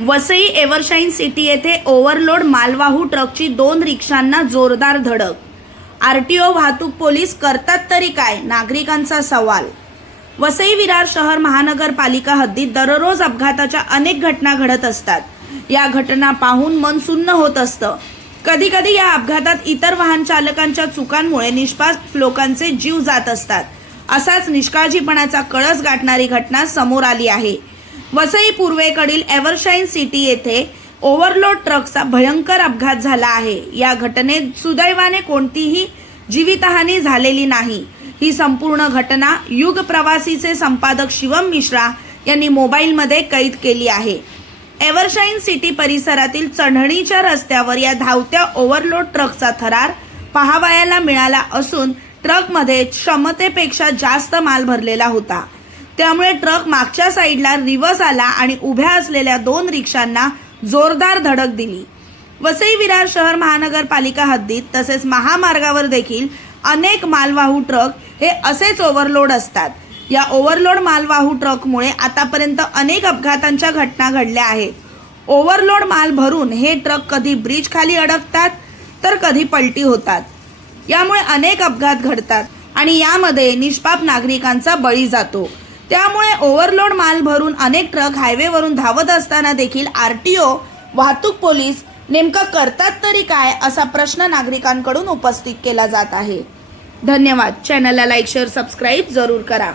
Vasai Evershine city येथे overload मालवाहू ट्रकची दोन रिक्षांना जोरदार धडक. आर टी ओ वाहतूक पोलीस करतात तरी काय? नागरिकांचा सवाल. वसई विरार शहर महानगरपालिका हद्दीत दररोज अपघाताच्या अनेक घटना घडत असतात. या घटना पाहून मन सुन्न होत असतं. कधी कधी या अपघातात इतर वाहन चालकांच्या चुकांमुळे निष्पाप लोकांचे जीव जात असतात. असाच निष्काळजीपणाचा कळस गाठणारी घटना समोर आली आहे. वसई पूर्वेकडील एव्हरशाईन सिटी येथे ओव्हरलोड ट्रकचा भयंकर अपघात झाला आहे. या घटनेत सुदैवाने कोणतीही जीवितहानी झालेली नाही. ही संपूर्ण घटना युग प्रवासीचे संपादक शिवम मिश्रा यांनी मोबाईलमध्ये कैद केली आहे. एव्हरशाईन सिटी परिसरातील चढणीच्या रस्त्यावर या धावत्या ओव्हरलोड ट्रकचा थरार पाहावयाला मिळाला असून ट्रकमध्ये क्षमतेपेक्षा जास्त माल भरलेला होता. त्यामुळे ट्रक मागच्या साईडला रिव्हर्स आला आणि उभ्या असलेल्या दोन रिक्षांना जोरदार धडक दिली. वसई विरार शहर महानगरपालिका हद्दीत तसेच महामार्गावर देखील अनेक मालवाहू ट्रक हे असेच ओव्हरलोड असतात. या ओव्हरलोड मालवाहू ट्रकमुळे आतापर्यंत अनेक अपघातांच्या घटना घडल्या आहेत. ओव्हरलोड माल भरून हे ट्रक कधी ब्रिज खाली अडकतात तर कधी पलटी होतात. यामुळे अनेक अपघात घडतात आणि यामध्ये निष्पाप नागरिकांचा बळी जातो. त्यामुळे ओव्हरलोड माल भरून अनेक ट्रक हायवेवरून धावत असताना देखील आर टी ओ वाहतूक पोलीस नेमकं करतात तरी काय असा प्रश्न नागरिकांकडून उपस्थित केला जात आहे. धन्यवाद. चॅनलला लाईक शेअर सबस्क्राईब जरूर करा.